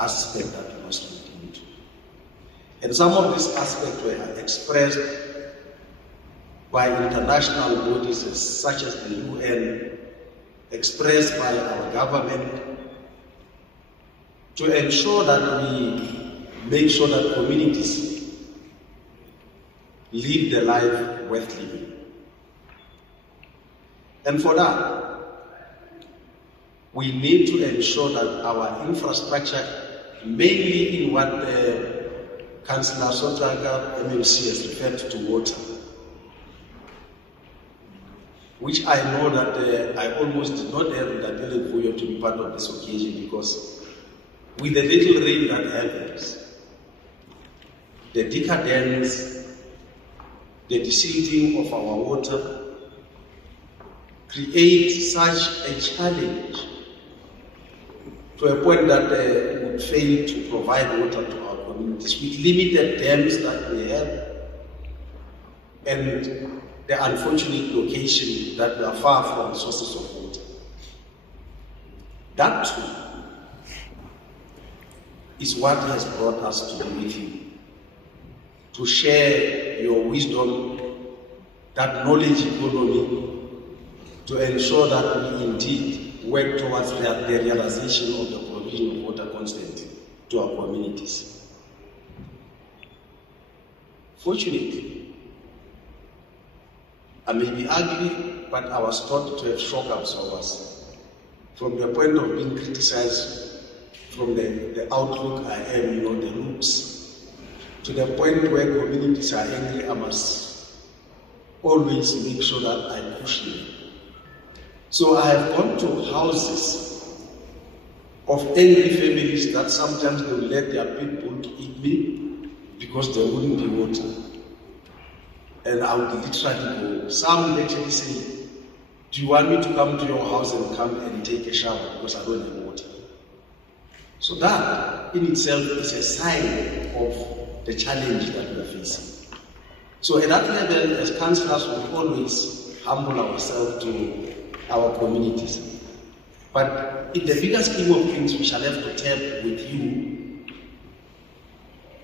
aspect that we must look into. And some of these aspects were expressed by international bodies such as the UN, expressed by our government, to ensure that we make sure that communities live the life worth living. And for that, we need to ensure that our infrastructure, mainly in what Councillor Sotraga MMC has referred to water, which I know that I almost did not have Ntatile Vuyo to be part of this occasion, because with the little rain that happens, the decadence, the desilting of our water creates such a challenge to a point that we would fail to provide water to our communities with limited dams that we have and the unfortunate location that we are far from sources of water. That too is what has brought us to be with you, to share your wisdom, that knowledge economy, to ensure that we indeed work towards the realization of the provision of water constantly to our communities. Fortunately, I may be ugly, but I was taught to have shock absorbers. From the point of being criticized, from the outlook I am, the looks, to the point where communities are angry, I must always make sure that I push them. So I have gone to houses of angry families that sometimes they will let their pit bull to eat me because there wouldn't be water. And I would literally go. Some would actually say, do you want me to come to your house and come and take a shower because I don't have water? So that in itself is a sign of the challenge that we are facing. So at that level, as councillors, we always humble ourselves to our communities. But in the bigger scheme of things, we shall have to tap with you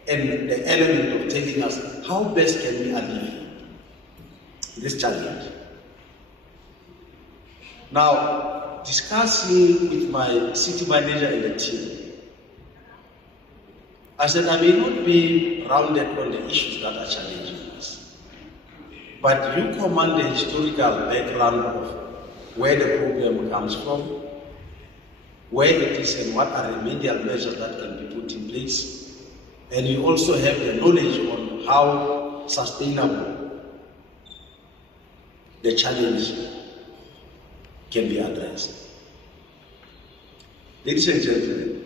and the element of telling us how best can we alleviate this challenge. Now, discussing with my city manager and the team, I said I may not be rounded on the issues that are challenging us, but you command the historical background of where the problem comes from, where it is and what are remedial measures that can be put in place, and you also have the knowledge on how sustainable the challenge can be addressed. Ladies and gentlemen,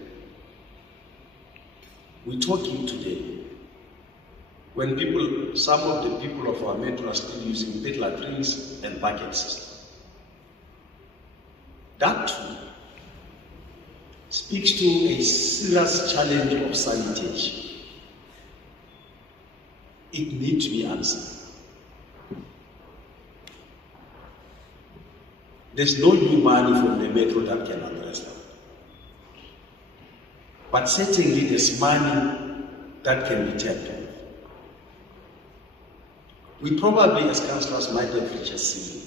we're talking today when some of the people of our metro are still using pit latrines and bucket systems. That too speaks to a serious challenge of sanitation. It needs to be answered. There's no new money from the metro that can address that. But certainly there's money that can be tapped on. We probably as councillors might have reached a ceiling,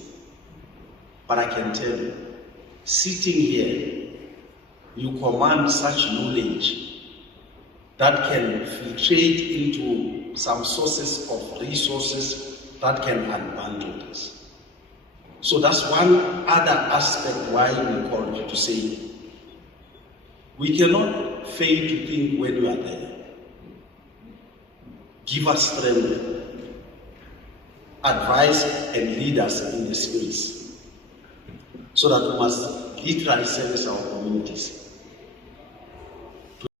but I can tell you, sitting here, you command such knowledge that can filtrate into some sources of resources that can unbundle this. So that's one other aspect why we called you to say, we cannot fail to think when we are there. Give us strength, advise and lead us in the space, so that we must literally service our communities.